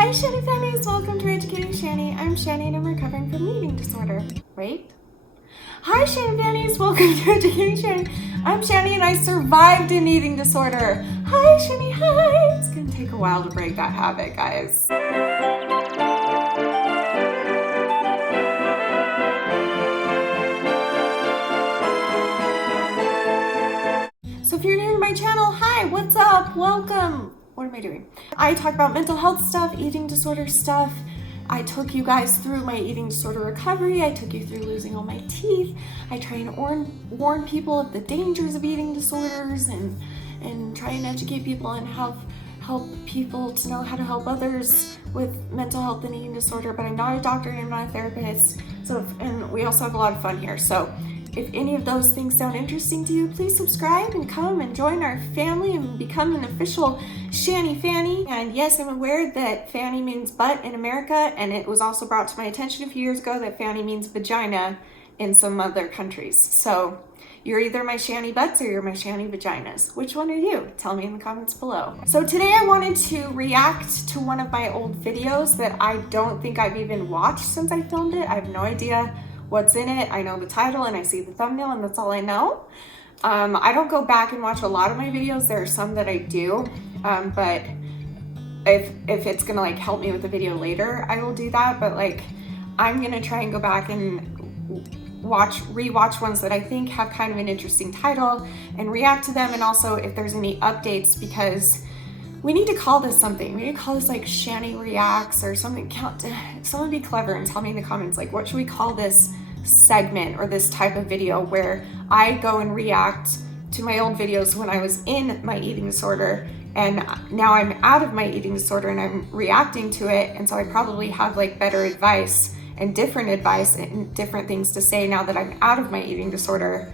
Hi Shani Fannies, welcome to Educating Shani. I'm Shani and I'm recovering from an eating disorder. Wait. Hi Shani Fannies, welcome to Educating Shani. I'm Shani and I survived an eating disorder. Hi Shani, hi. It's gonna take a while to break that habit, guys. So if you're new to my channel, hi, what's up? Welcome. What am I doing? I talk about mental health stuff, eating disorder stuff. I took you guys through my eating disorder recovery. I took you through losing all my teeth. I try and warn people of the dangers of eating disorders and try and educate people and help people to know how to help others with mental health and eating disorder. But I'm not a doctor and I'm not a therapist. And we also have a lot of fun here. So if any of those things sound interesting to you, please subscribe and come and join our family and become an official Shani Fanny. And yes, I'm aware that Fanny means butt in America, and it was also brought to my attention a few years ago that Fanny means vagina in some other countries. So you're either my Shani butts or you're my Shani vaginas. Which one are you? Tell me in the comments below. So today I wanted to react to one of my old videos that I don't think I've even watched since I filmed it. I have no idea what's in it. I know the title and I see the thumbnail and that's all I know. I don't go back and watch a lot of my videos. There are some that I do, but if it's gonna like help me with the video later, I will do that. But like, I'm gonna try and go back and rewatch ones that I think have kind of an interesting title and react to them. And also if there's any updates, because we need to call this something. We need to call this like Shani Reacts or something. Someone be clever and tell me in the comments, like, what should we call this segment or this type of video where I go and react to my old videos when I was in my eating disorder, and now I'm out of my eating disorder and I'm reacting to it. And so I probably have like better advice and different things to say now that I'm out of my eating disorder,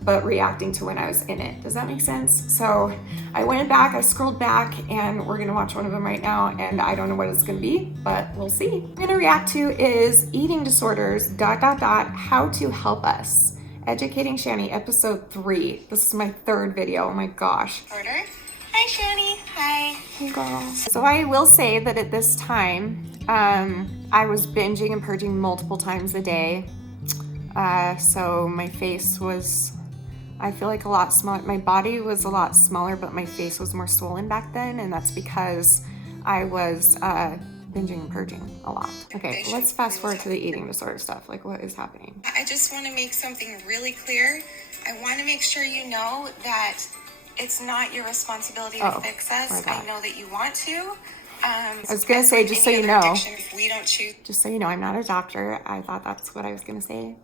but reacting to when I was in it. Does that make sense? So I went back, I scrolled back, and we're gonna watch one of them right now, and I don't know what it's gonna be, but we'll see. What I'm gonna react to is Eating Disorders, How to Help Us. Educating Shani, episode 3. This is my 3rd video, oh my gosh. Order. Hi Shani, hi. Hey girl. So I will say that at this time, I was binging and purging multiple times a day. So my face was, I feel like a lot smaller. My body was a lot smaller, but my face was more swollen back then. And that's because I was binging and purging a lot. Okay, let's fast forward to the eating disorder stuff. Like, what is happening? I just want to make something really clear. I want to make sure you know that it's not your responsibility to fix us. I know that you want to. I was going to say, just so you know, we don't choose. Just so you know, I'm not a doctor. I thought that's what I was going to say.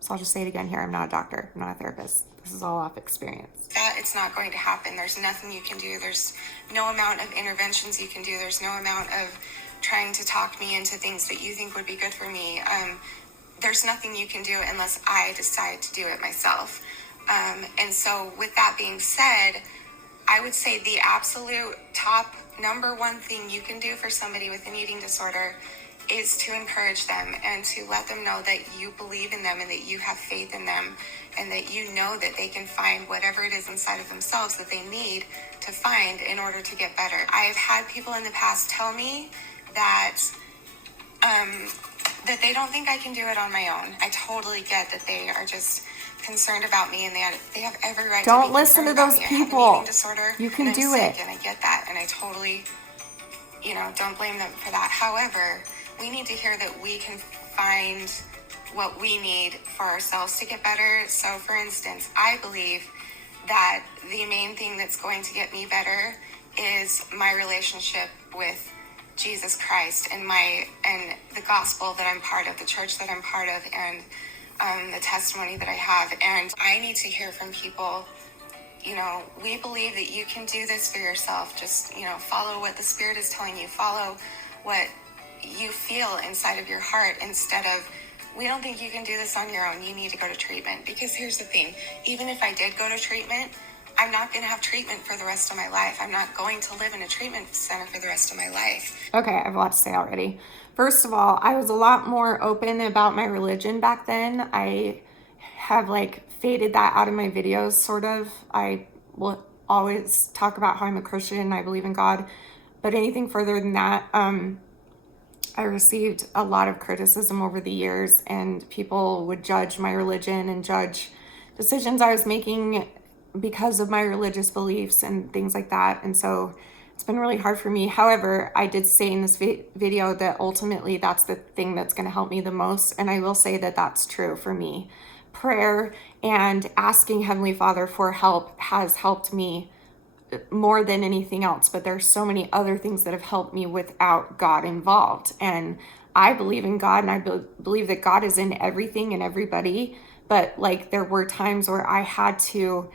So I'll just say it again here. I'm not a doctor. I'm not a therapist. This is all off experience. That it's not going to happen. There's nothing you can do. There's no amount of interventions you can do. There's no amount of trying to talk me into things that you think would be good for me. There's nothing you can do unless I decide to do it myself. And so with that being said, I would say the absolute top number one thing you can do for somebody with an eating disorder is to encourage them and to let them know that you believe in them and that you have faith in them and that you know that they can find whatever it is inside of themselves that they need to find in order to get better. I've had people in the past tell me that that they don't think I can do it on my own. I totally get that they are just concerned about me and they have every right to be listen to those people. I have an eating disorder. You can and do I'm it. Sick, and I get that, and I totally, don't blame them for that. However, we need to hear that we can find what we need for ourselves to get better. So for instance, I believe that the main thing that's going to get me better is my relationship with Jesus Christ and the gospel that I'm part of, the church that I'm part of, and the testimony that I have. And I need to hear from people, we believe that you can do this for yourself. Just, follow what the Spirit is telling you. Follow what you feel inside of your heart instead of, we don't think you can do this on your own. You need to go to treatment. Because here's the thing. Even if I did go to treatment, I'm not going to have treatment for the rest of my life. I'm not going to live in a treatment center for the rest of my life. Okay, I have a lot to say already. First of all, I was a lot more open about my religion back then. I have like faded that out of my videos, sort of. I will always talk about how I'm a Christian and I believe in God. But anything further than that, I received a lot of criticism over the years, and people would judge my religion and judge decisions I was making because of my religious beliefs and things like that. And so it's been really hard for me. However, I did say in this video that ultimately that's the thing that's going to help me the most. And I will say that that's true for me. Prayer and asking Heavenly Father for help has helped me more than anything else. But there's so many other things that have helped me without God involved. And I believe in God, and I believe that God is in everything and everybody. But like, there were times where I had to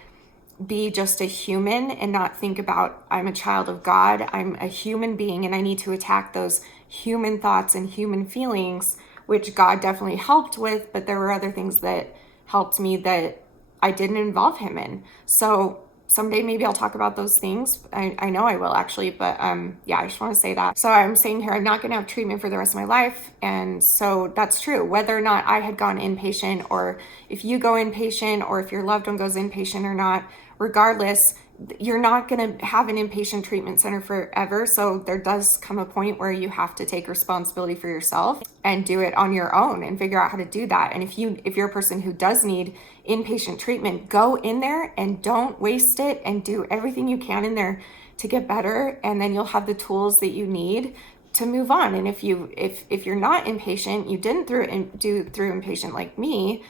be just a human and not think about, I'm a child of God, I'm a human being, and I need to attack those human thoughts and human feelings, which God definitely helped with, but there were other things that helped me that I didn't involve him in. So someday maybe I'll talk about those things. I know I will actually, but yeah, I just want to say that. So I'm saying here, I'm not going to have treatment for the rest of my life. And so that's true. Whether or not I had gone inpatient, or if you go inpatient, or if your loved one goes inpatient or not, regardless, you're not going to have an inpatient treatment center forever. So there does come a point where you have to take responsibility for yourself and do it on your own and figure out how to do that. And if you're a person who does need inpatient treatment, go in there and don't waste it, and do everything you can in there to get better. And then you'll have the tools that you need to move on. And if you're not inpatient, you didn't do through inpatient like me,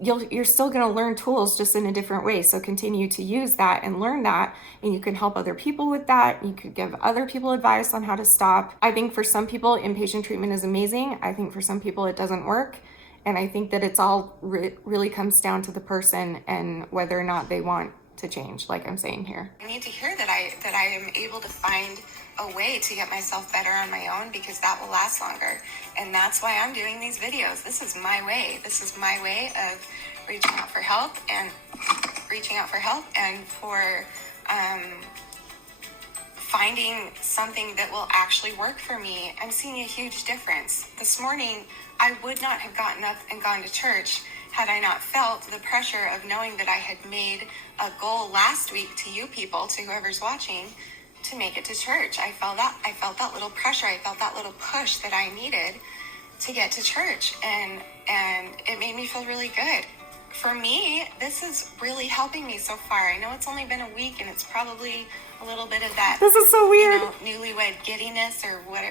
you're still going to learn tools, just in a different way. So continue to use that and learn that, and you can help other people with that. You could give other people advice on how to stop. I think for some people, inpatient treatment is amazing. I think for some people it doesn't work. And I think that it's all really comes down to the person and whether or not they want to change, like I'm saying here. I need to hear that I am able to find a way to get myself better on my own, because that will last longer. And that's why I'm doing these videos. This is my way. This is my way of reaching out for help and for finding something that will actually work for me. I'm seeing a huge difference. This morning, I would not have gotten up and gone to church had I not felt the pressure of knowing that I had made a goal last week to you people, to whoever's watching, to make it to church. I felt that little pressure. I felt that little push that I needed to get to church, and it made me feel really good. For me, this is really helping me so far. I know it's only been a week, and it's probably a little bit of that. This is so weird. Newlywed giddiness, or what?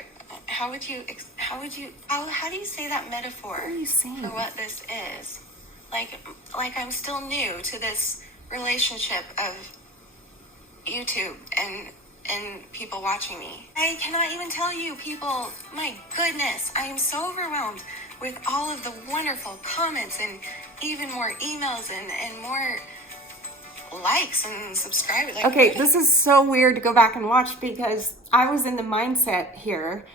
How do you say that metaphor? What are you saying? For what this is? Like I'm still new to this relationship of YouTube and people watching me. I cannot even tell you, people, my goodness, I am so overwhelmed with all of the wonderful comments and even more emails and more likes and subscribers. Okay, this is so weird to go back and watch, because I was in the mindset here,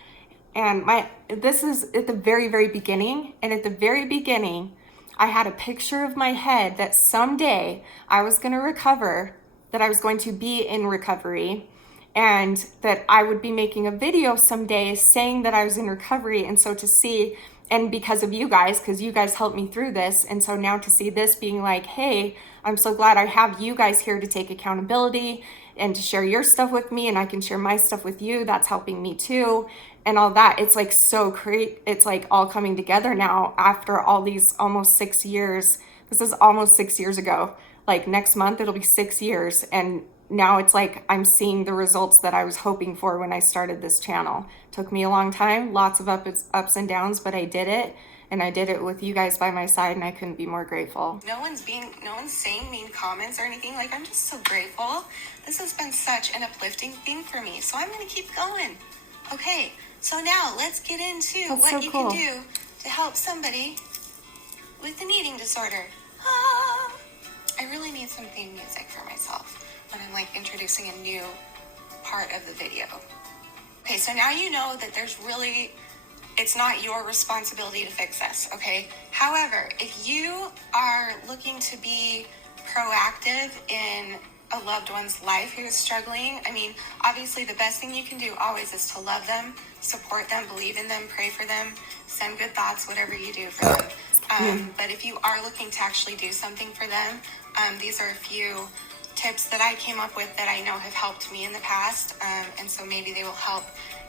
and this is at the very, very beginning, and at the very beginning, I had a picture of my head that someday I was going to recover, that I was going to be in recovery, and that I would be making a video someday saying that I was in recovery. And so to see, and because of you guys, because you guys helped me through this, and so now to see this being like, hey, I'm so glad I have you guys here to take accountability and to share your stuff with me, and I can share my stuff with you. That's helping me too, and all that. It's like so great. It's like all coming together now after all these almost 6 years. This is almost 6 years ago. Like next month, it'll be 6 years. And now it's like I'm seeing the results that I was hoping for when I started this channel. Took me a long time, lots of ups and downs, but I did it. And I did it with you guys by my side, and I couldn't be more grateful. No one's saying mean comments or anything. Like, I'm just so grateful. This has been such an uplifting thing for me. So I'm going to keep going. Okay, so now let's get into what you can do to help somebody with an eating disorder. I really need some theme music for myself when I'm like introducing a new part of the video. Okay, so now you know that it's not your responsibility to fix this, okay? However, if you are looking to be proactive in a loved one's life who is struggling, I mean, obviously the best thing you can do always is to love them, support them, believe in them, pray for them, send good thoughts, whatever you do for them. But if you are looking to actually do something for them, these are a few tips that I came up with that I know have helped me in the past. And so maybe they will help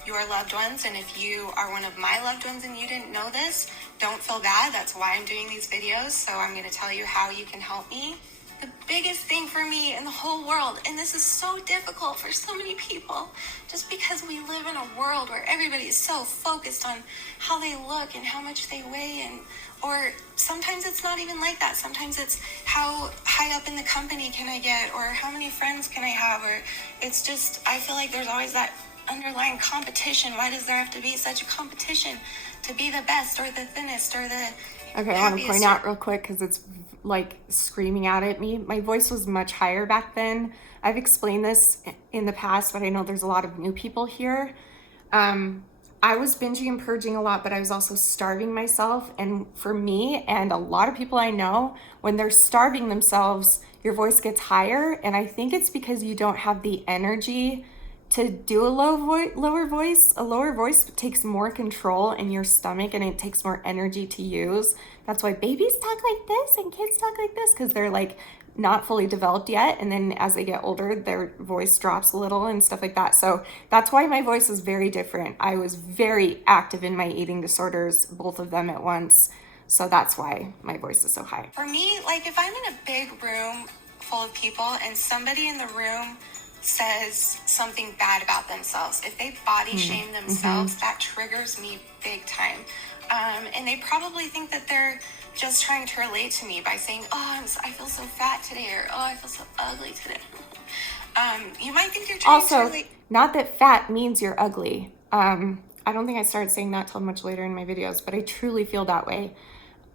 your loved ones. And if you are one of my loved ones and you didn't know this, don't feel bad. That's why I'm doing these videos. So I'm going to tell you how you can help me. The biggest thing for me in the whole world, and this is so difficult for so many people, just because we live in a world where everybody is so focused on how they look and how much they weigh, and or sometimes it's not even like that. Sometimes it's how high up in the company can I get, or how many friends can I have, or it's just, I feel like there's always that underlying competition. Why does there have to be such a competition to be the best or the thinnest or the Okay, I want to point out real quick because it's like screaming out at me. My voice was much higher back then. I've explained this in the past, but I know there's a lot of new people here. I was binging and purging a lot, but I was also starving myself. And for me and a lot of people I know, when they're starving themselves, your voice gets higher. And I think it's because you don't have the energy to do a lower voice. A lower voice takes more control in your stomach and it takes more energy to use. That's why babies talk like this and kids talk like this, because they're like not fully developed yet. And then as they get older, their voice drops a little and stuff like that. So that's why my voice is very different. I was very active in my eating disorders, both of them at once. So that's why my voice is so high. For me, like if I'm in a big room full of people and somebody in the room says something bad about themselves, if they body shame themselves, that triggers me big time. And they probably think that they're just trying to relate to me by saying, oh, I feel so fat today, or oh, I feel so ugly today. You might think you're trying to relate. Not that fat means you're ugly. I don't think I started saying that till much later in my videos, but I truly feel that way.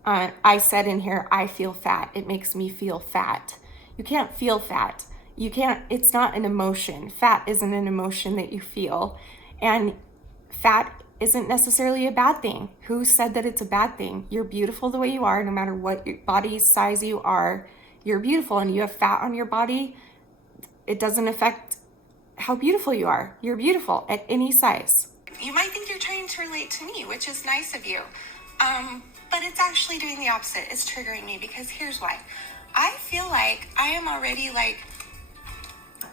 I said in here, I feel fat. It makes me feel fat. You can't feel fat. You can't, it's not an emotion. Fat isn't an emotion that you feel. And fat isn't necessarily a bad thing. Who said that it's a bad thing? You're beautiful the way you are, no matter what your body size you are. You're beautiful, and you have fat on your body. It doesn't affect how beautiful you are. You're beautiful at any size. You might think you're trying to relate to me, which is nice of you. But it's actually doing the opposite. It's triggering me, because here's why. I feel like I am already like,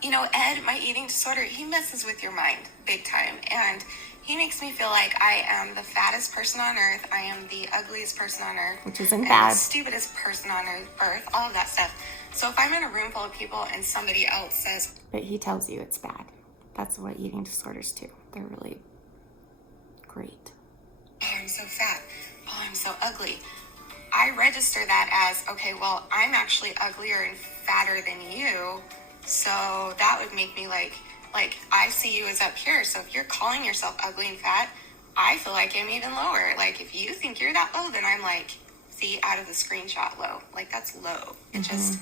you know, Ed, my eating disorder, he messes with your mind big time. And he makes me feel like I am the fattest person on earth. I am the ugliest person on earth. Which isn't bad. The stupidest person on earth, all of that stuff. So if I'm in a room full of people and somebody else says... But he tells you it's bad. That's what eating disorders do. They're really great. Oh, I'm so fat. Oh, I'm so ugly. I register that as, okay, well, I'm actually uglier and fatter than you. So that would make me like I see you as up here. So if you're calling yourself ugly and fat, I feel like I'm even lower. Like if you think you're that low, then I'm like, see, out of the screenshot low. Like that's low. It just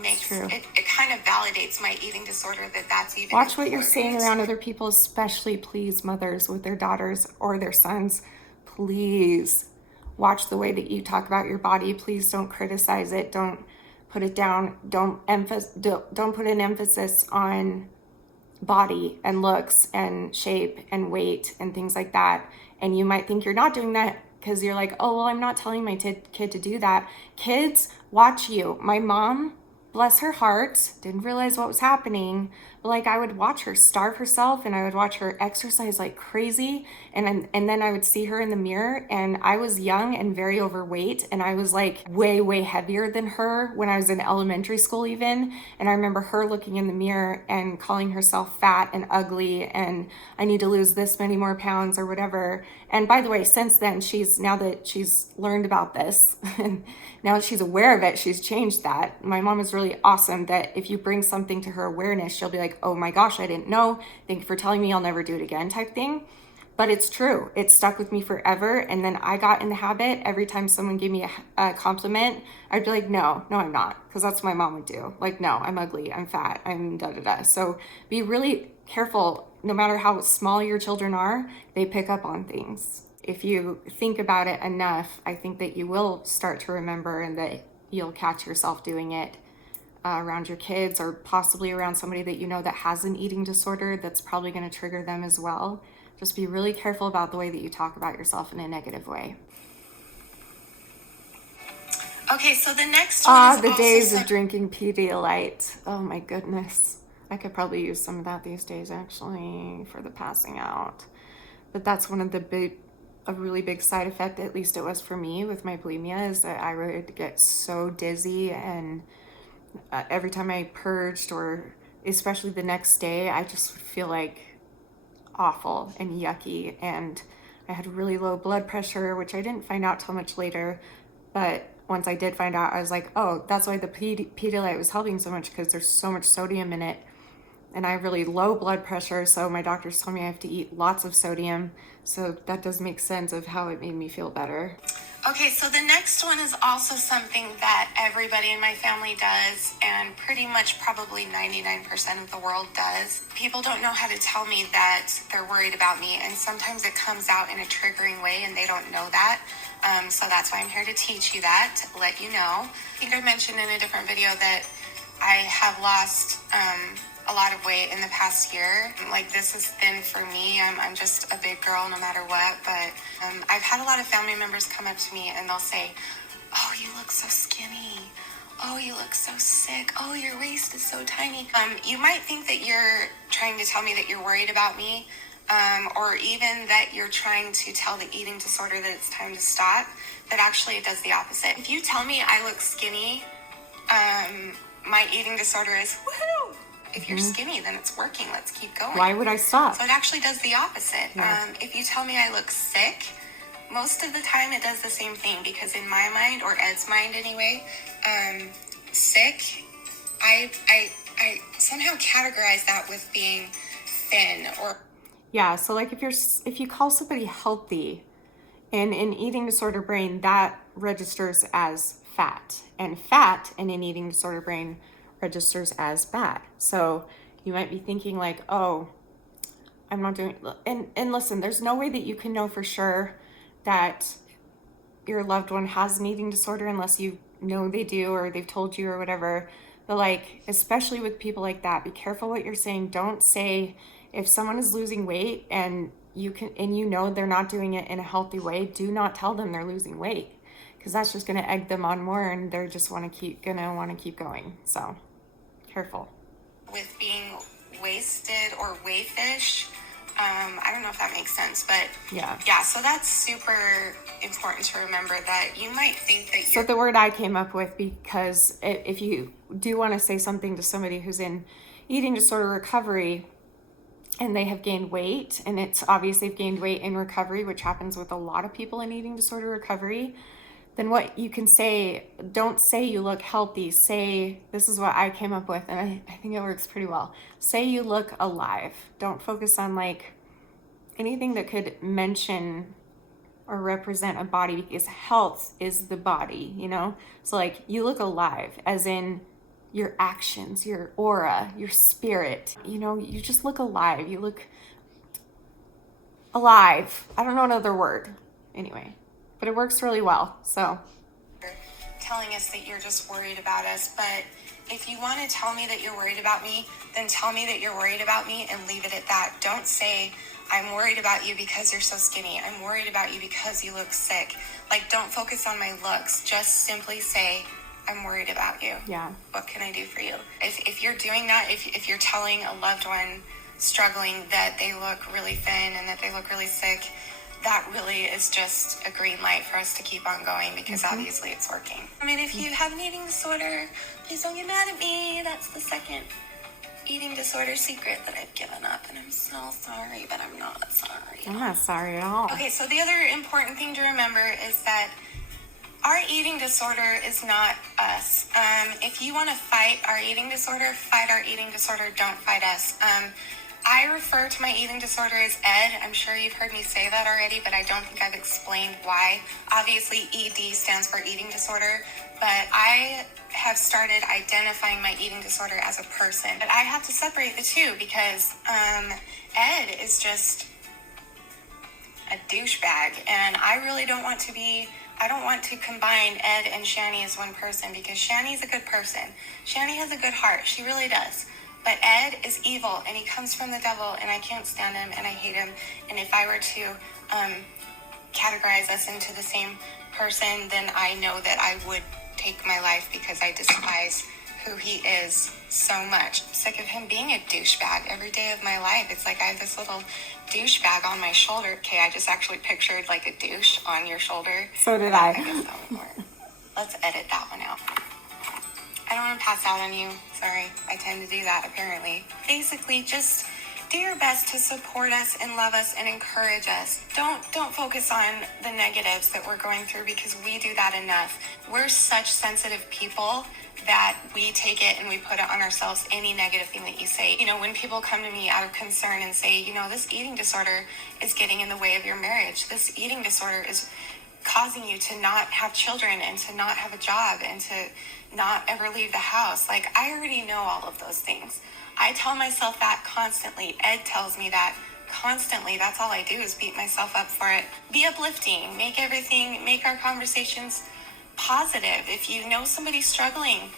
makes it kind of validates my eating disorder that's even Watch what you're saying around other people, especially please mothers with their daughters or their sons. Please watch the way that you talk about your body. Please don't criticize it. Don't put it down. Don't put an emphasis on body and looks and shape and weight and things like that. And you might think you're not doing that because you're like, oh, well, I'm not telling my kid to do that. Kids watch you. My mom, bless her heart, didn't realize what was happening. But like I would watch her starve herself, and I would watch her exercise like crazy. And then I would see her in the mirror, and I was young and very overweight. And I was like way, way heavier than her when I was in elementary school even. And I remember her looking in the mirror and calling herself fat and ugly, and I need to lose this many more pounds or whatever. And by the way, since then, now that she's learned about this, and now that she's aware of it, she's changed that. My mom is really awesome that if you bring something to her awareness, she'll be like, oh my gosh, I didn't know. Thank you for telling me, I'll never do it again type thing. But it's true. It stuck with me forever. And then I got in the habit, every time someone gave me a compliment, I'd be like, no, I'm not. Because that's what my mom would do. Like, no, I'm ugly, I'm fat, I'm da-da-da. So be really careful. No matter how small your children are, they pick up on things. If you think about it enough, I think that you will start to remember, and that you'll catch yourself doing it around your kids, or possibly around somebody that you know that has an eating disorder that's probably going to trigger them as well. Just be really careful about the way that you talk about yourself in a negative way. Okay, so the next one is The also days of drinking Pedialyte. Oh my goodness. I could probably use some of that these days actually for the passing out. But that's one of a really big side effect, at least it was for me with my bulimia, is that I would get so dizzy, and every time I purged, or especially the next day, I just would feel like awful and yucky, and I had really low blood pressure, which I didn't find out till much later. But once I did find out, I was like, oh, that's why the Pedialyte was helping so much, because there's so much sodium in it. And I have really low blood pressure, so my doctors told me I have to eat lots of sodium. So that does make sense of how it made me feel better. Okay, so the next one is also something that everybody in my family does, and pretty much probably 99% of the world does. People don't know how to tell me that they're worried about me, and sometimes it comes out in a triggering way and they don't know that. So that's why I'm here to teach you that, to let you know. I think I mentioned in a different video that I have lost a lot of weight in the past year. Like, this is thin for me. I'm just a big girl no matter what. But I've had a lot of family members come up to me and they'll say, oh, you look so skinny. Oh, you look so sick. Oh, your waist is so tiny. You might think that you're trying to tell me that you're worried about me, or even that you're trying to tell the eating disorder that it's time to stop. But actually, it does the opposite. If you tell me I look skinny, my eating disorder is, woohoo! If you're skinny, then it's working. Let's keep going. Why would I stop? So it actually does the opposite. Yeah. If you tell me I look sick, most of the time it does the same thing, because in my mind, or Ed's mind anyway, sick, I somehow categorize that with being thin or... Yeah, so like if you call somebody healthy, in an eating disorder brain, that registers as fat, and fat in an eating disorder brain registers as bad. So you might be thinking like, oh, I'm not doing, and listen, there's no way that you can know for sure that your loved one has an eating disorder unless you know they do, or they've told you or whatever. But like, especially with people like that, be careful what you're saying. Don't say, if someone is losing weight and you know they're not doing it in a healthy way, do not tell them they're losing weight, because that's just going to egg them on more, and they're just want to keep going. So careful. With being wasted or wayfish, I don't know if that makes sense, but yeah, so that's super important to remember, that you might think that you're... So the word I came up with, because if you do want to say something to somebody who's in eating disorder recovery and they have gained weight, and it's obvious they've gained weight in recovery, which happens with a lot of people in eating disorder recovery, then what you can say, don't say you look healthy. Say, this is what I came up with, and I think it works pretty well. Say you look alive. Don't focus on like anything that could mention or represent a body, because health is the body, you know? So like, you look alive, as in your actions, your aura, your spirit, you know, you just look alive. You look alive. I don't know another word. Anyway. But it works really well, so. Telling us that you're just worried about us, but if you want to tell me that you're worried about me, then tell me that you're worried about me and leave it at that. Don't say, I'm worried about you because you're so skinny. I'm worried about you because you look sick. Like, don't focus on my looks. Just simply say, I'm worried about you. Yeah. What can I do for you? If you're doing that, if you're telling a loved one struggling that they look really thin and that they look really sick, that really is just a green light for us to keep on going, because obviously it's working. I mean, if you have an eating disorder, please don't get mad at me. That's the second eating disorder secret that I've given up, and I'm so sorry, but I'm not sorry. I'm not sorry at all. Okay, so the other important thing to remember is that our eating disorder is not us. If you want to fight our eating disorder, fight our eating disorder. Don't fight us. I refer to my eating disorder as ED. I'm sure you've heard me say that already, but I don't think I've explained why. Obviously, ED stands for eating disorder, but I have started identifying my eating disorder as a person. But I have to separate the two, because Ed is just a douchebag, and I really don't want to combine Ed and Shani as one person, because Shani's a good person. Shani has a good heart. She really does. But Ed is evil, and he comes from the devil, and I can't stand him, and I hate him. And if I were to categorize us into the same person, then I know that I would take my life because I despise who he is so much. I'm sick of him being a douchebag every day of my life. It's like I have this little douchebag on my shoulder. Okay, I just actually pictured like a douche on your shoulder. So did I. guess that would work. Let's edit that one out. I don't want to pass out on you. Sorry, I tend to do that apparently. Basically, just do your best to support us and love us and encourage us. Don't focus on the negatives that we're going through, because we do that enough. We're such sensitive people that we take it and we put it on ourselves, any negative thing that you say. You know, when people come to me out of concern and say, you know, this eating disorder is getting in the way of your marriage. This eating disorder is causing you to not have children and to not have a job and to not ever leave the house. Like, I already know all of those things. I tell myself that constantly. Ed tells me that constantly. That's all I do is beat myself up for it. Be uplifting. Make our conversations positive. If you know somebody struggling,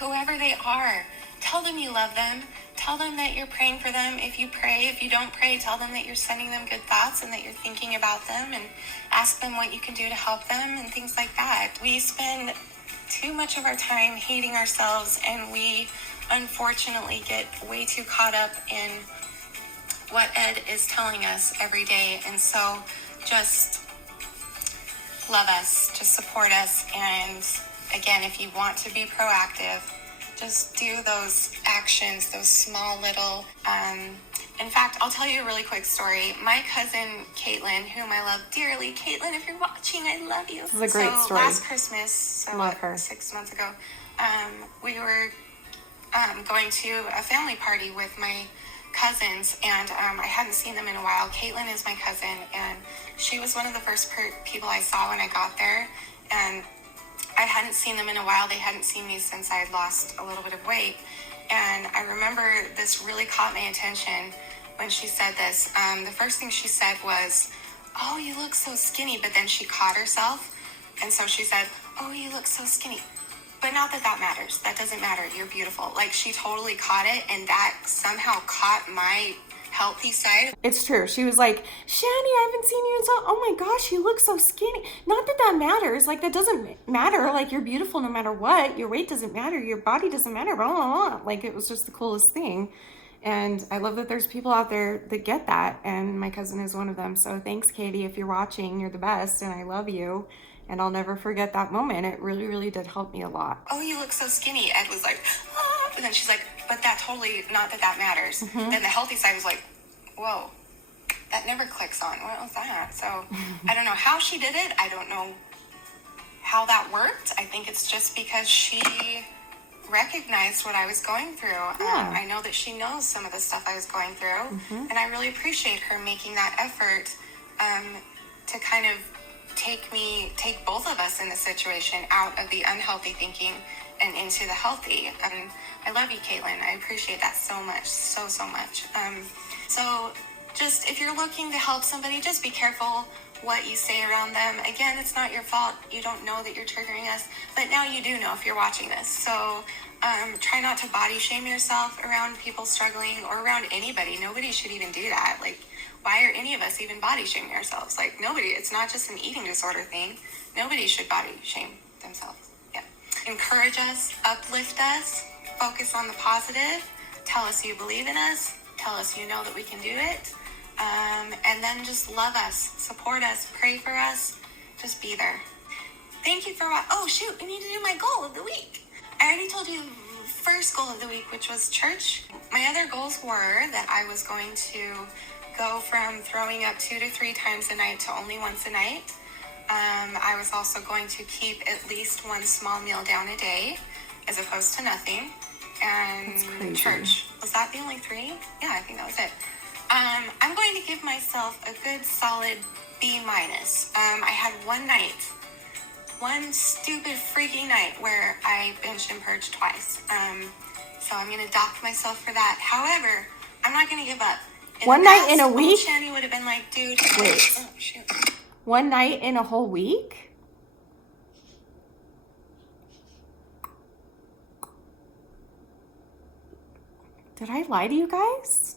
whoever they are, tell them you love them. Tell them that you're praying for them. If you pray, if you don't pray, tell them that you're sending them good thoughts and that you're thinking about them, and ask them what you can do to help them and things like that. We spend too much of our time hating ourselves, and we unfortunately get way too caught up in what Ed is telling us every day. And so just love us, just support us. And again, if you want to be proactive, just do those actions, those small little, in fact, I'll tell you a really quick story. My cousin, Caitlin, whom I love dearly. Caitlin, if you're watching, I love you. This is a great story. Last Christmas, so love her. 6 months ago, we were going to a family party with my cousins, and I hadn't seen them in a while. Caitlin is my cousin, and she was one of the first people I saw when I got there, and I hadn't seen them in a while. They hadn't seen me since I had lost a little bit of weight. And I remember this really caught my attention when she said this. The first thing she said was, "Oh, you look so skinny." But then she caught herself. And so she said, "Oh, you look so skinny." But not that that matters. That doesn't matter. You're beautiful. Like, she totally caught it. And that somehow caught my healthy side. It's true. She was like, "Shani, I haven't seen you in so, oh my gosh, you look so skinny." Not that that matters. Like, that doesn't matter. Like, you're beautiful no matter what. Your weight doesn't matter. Your body doesn't matter. Blah, blah, blah. Like, it was just the coolest thing. And I love that there's people out there that get that. And my cousin is one of them. So thanks, Katie. If you're watching, you're the best. And I love you. And I'll never forget that moment. It really, really did help me a lot. "Oh, you look so skinny." Ed was like, "Ah." And then she's like, "But that totally, not that that matters." Then the healthy side was like, "Whoa, that never clicks on. What was that?" So I don't know how she did it. I don't know how that worked. I think it's just because she recognized what I was going through. Yeah. I know that she knows some of the stuff I was going through. And I really appreciate her making that effort to kind of take both of us in the situation out of the unhealthy thinking and into the healthy. I love you, Caitlin. I appreciate that so much, so much. So just, if you're looking to help somebody, just be careful what you say around them. Again, it's not your fault. You don't know that you're triggering us, but now you do know if you're watching this. So try not to body shame yourself around people struggling or around anybody. Nobody should even do that. Like, why are any of us even body shaming ourselves? Like, nobody. It's not just an eating disorder thing. Nobody should body shame themselves. Yeah. Encourage us, uplift us, focus on the positive, tell us you believe in us, tell us you know that we can do it, and then just love us, support us, pray for us, just be there. Thank you for oh shoot, I need to do my goal of the week. I already told you the first goal of the week, which was church. My other goals were that I was going to go from throwing up 2 to 3 times a night to only once a night. I was also going to keep at least one small meal down a day as opposed to nothing. And church. Was that the only 3? Yeah, I think that was it. I'm going to give myself a good solid B-. I had one stupid freaking night where I binged and purged twice. So I'm going to dock myself for that. However, I'm not going to give up. One night in a week? Shani would have been like, dude. Wait. Oh, shoot. One night in a whole week? Did I lie to you guys?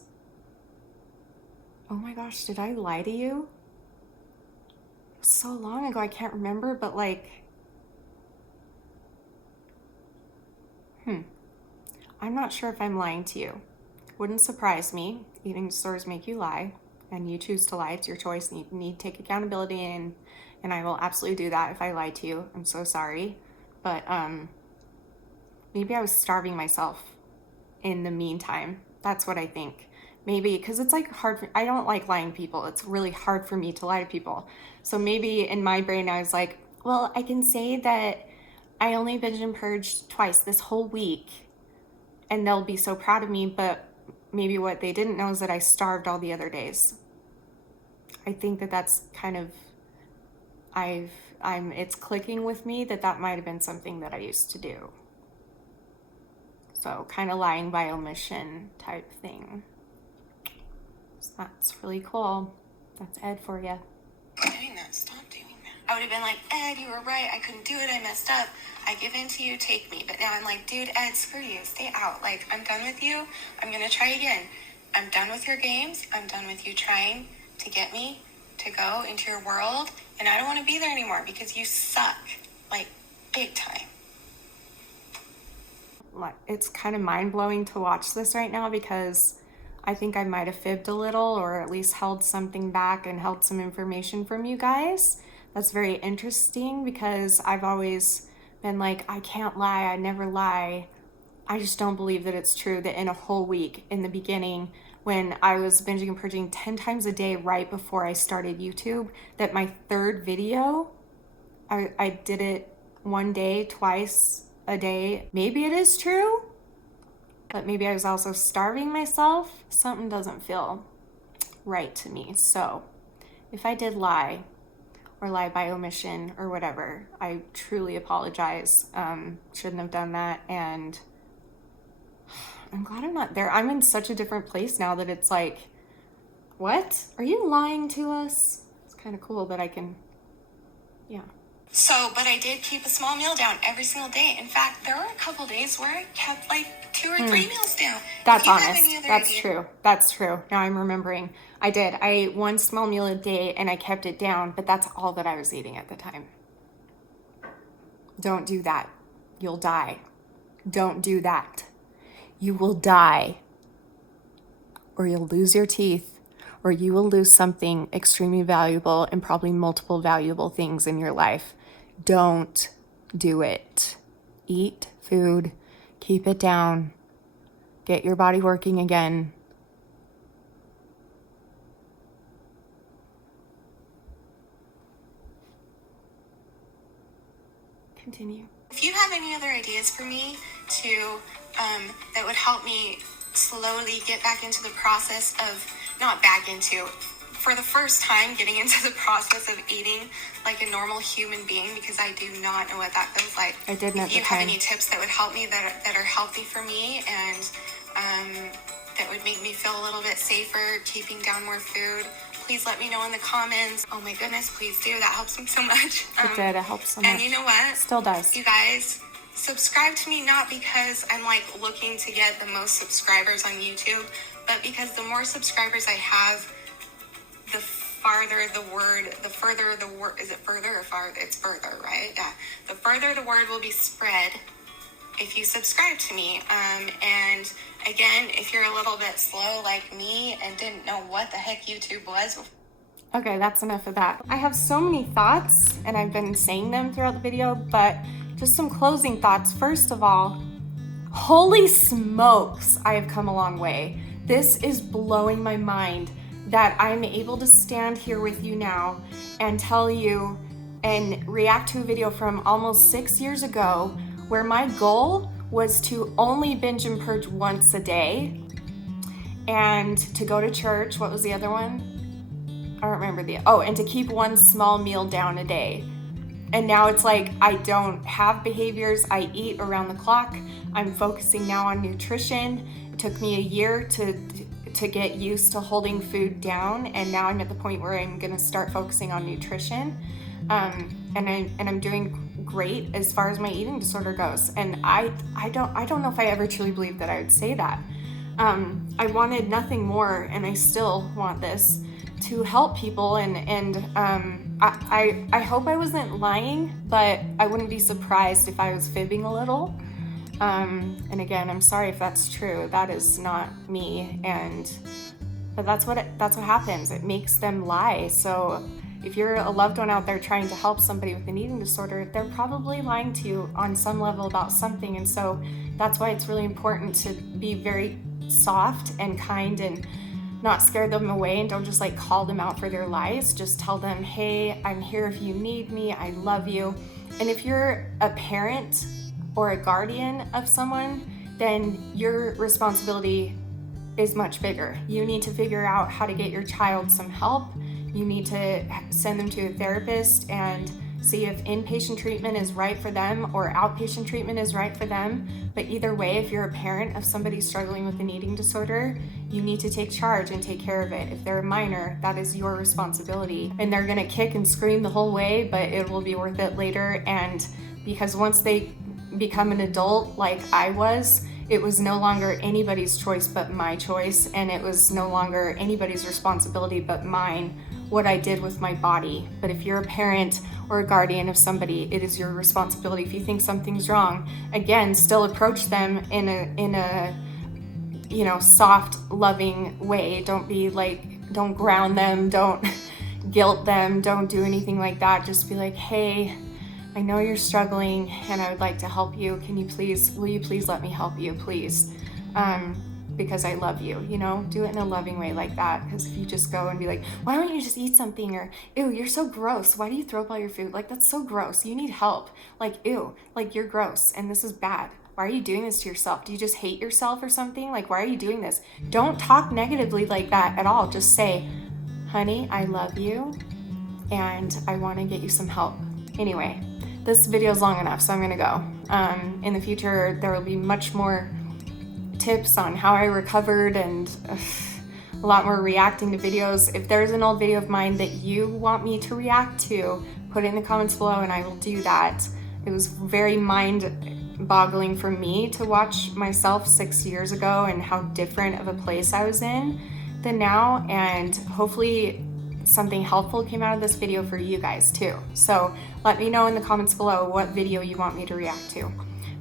Oh my gosh, did I lie to you? It was so long ago, I can't remember, but like, I'm not sure if I'm lying to you. Wouldn't surprise me. Eating disorders make you lie, and you choose to lie. It's your choice, and you need to take accountability, and I will absolutely do that if I lie to you. I'm so sorry. But maybe I was starving myself in the meantime. That's what I think. Maybe because it's like hard. I don't like lying to people. It's really hard for me to lie to people. So maybe in my brain I was like, well, I can say that I only binge and purged twice this whole week, and they'll be so proud of me. But maybe what they didn't know is that I starved all the other days. I think that that's kind of, it's clicking with me that might have been something that I used to do. So kind of lying by omission type thing. So that's really cool. That's Ed for you. Doing that. Stop doing that. I would have been like, Ed, you were right. I couldn't do it. I messed up. I give in to you. Take me. But now I'm like, dude, Ed, screw you. Stay out. Like, I'm done with you. I'm going to try again. I'm done with your games. I'm done with you trying to get me to go into your world. And I don't want to be there anymore because you suck. Like, big time. It's kind of mind-blowing to watch this right now because I think I might have fibbed a little, or at least held something back and held some information from you guys. That's very interesting because I've always been like, I can't lie, I never lie. I just don't believe that it's true that in a whole week in the beginning, when I was binging and purging 10 times a day right before I started YouTube, that my third video, I did it one day, twice a day. Maybe it is true, but maybe I was also starving myself. Something doesn't feel right to me. So if I did lie or lie by omission or whatever, I truly apologize. Shouldn't have done that. And I'm glad I'm not there. I'm in such a different place now that it's like, what? Are you lying to us? It's kind of cool that I can, yeah. So, but I did keep a small meal down every single day. In fact, there were a couple days where I kept like 2 or 3 meals down. That's honest. That's true. That's true. Now I'm remembering. I did. I ate one small meal a day and I kept it down, but that's all that I was eating at the time. Don't do that. You'll die. Don't do that. You will die. Or you'll lose your teeth, or you will lose something extremely valuable and probably multiple valuable things in your life. Don't do it. Eat food, keep it down, get your body working again. Continue. If you have any other ideas for me to, that would help me slowly get back into the process of, not back into, for the first time getting into the process of eating like a normal human being, because I do not know what that feels like. I didn't at the time. If you have any tips that would help me, that are healthy for me, and that would make me feel a little bit safer, keeping down more food, please let me know in the comments. Oh my goodness, please do. That helps me so much. It did. It helps so much. And you know what? Still does. You guys, subscribe to me, not because I'm like looking to get the most subscribers on YouTube, but because the more subscribers I have, the further the word, is it further or far? It's further, right? Yeah. The further the word will be spread if you subscribe to me. And again, if you're a little bit slow like me and didn't know what the heck YouTube was. Okay, that's enough of that. I have so many thoughts and I've been saying them throughout the video, but just some closing thoughts. First of all, holy smokes, I have come a long way. This is blowing my mind that I'm able to stand here with you now and tell you and react to a video from almost 6 years ago where my goal was to only binge and purge once a day and to go to church. What was the other one? I don't remember and to keep one small meal down a day. And now it's like I don't have behaviors. I eat around the clock. I'm focusing now on nutrition. It took me a year to get used to holding food down, and now I'm at the point where I'm gonna start focusing on nutrition. And I'm doing great as far as my eating disorder goes. And I don't know if I ever truly believed that I would say that. I wanted nothing more, and I still want this, to help people, and I hope I wasn't lying, but I wouldn't be surprised if I was fibbing a little. And again, I'm sorry if that's true. That is not me, but that's what happens. It makes them lie. So if you're a loved one out there trying to help somebody with an eating disorder, they're probably lying to you on some level about something. And so that's why it's really important to be very soft and kind and not scare them away, and don't just like call them out for their lies. Just tell them, hey, I'm here if you need me, I love you. And if you're a parent or a guardian of someone, then your responsibility is much bigger. You need to figure out how to get your child some help. You need to send them to a therapist and see if inpatient treatment is right for them or outpatient treatment is right for them. But either way, if you're a parent of somebody struggling with an eating disorder, you need to take charge and take care of it. If they're a minor, that is your responsibility. And they're gonna kick and scream the whole way, but it will be worth it later. And because once they become an adult like I was, it was no longer anybody's choice but my choice, and it was no longer anybody's responsibility but mine, what I did with my body. But if you're a parent or a guardian of somebody, it is your responsibility. If you think something's wrong, again, still approach them in a soft, loving way. Don't ground them, don't guilt them, don't do anything like that. Just be like, hey, I know you're struggling and I would like to help you. Will you please let me help you, please? Because I love you, do it in a loving way like that. Because if you just go and be like, why don't you just eat something? Or, ew, you're so gross. Why do you throw up all your food? Like, that's so gross. You need help. Like, ew, like you're gross and this is bad. Why are you doing this to yourself? Do you just hate yourself or something? Like, why are you doing this? Don't talk negatively like that at all. Just say, honey, I love you and I want to get you some help. Anyway, this video is long enough, so I'm gonna go. In the future, there will be much more tips on how I recovered and a lot more reacting to videos. If there's an old video of mine that you want me to react to, put it in the comments below and I will do that. It was very mind-boggling for me to watch myself 6 years ago and how different of a place I was in than now, and hopefully something helpful came out of this video for you guys too. So let me know in the comments below what video you want me to react to.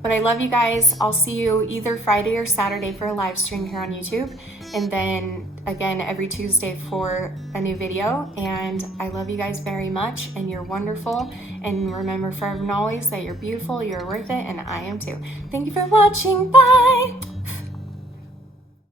But I love you guys. I'll see you either Friday or Saturday for a live stream here on YouTube, and then again every Tuesday for a new video. And I love you guys very much, and you're wonderful. And remember forever and always that you're beautiful, you're worth it, and I am too. Thank you for watching. Bye!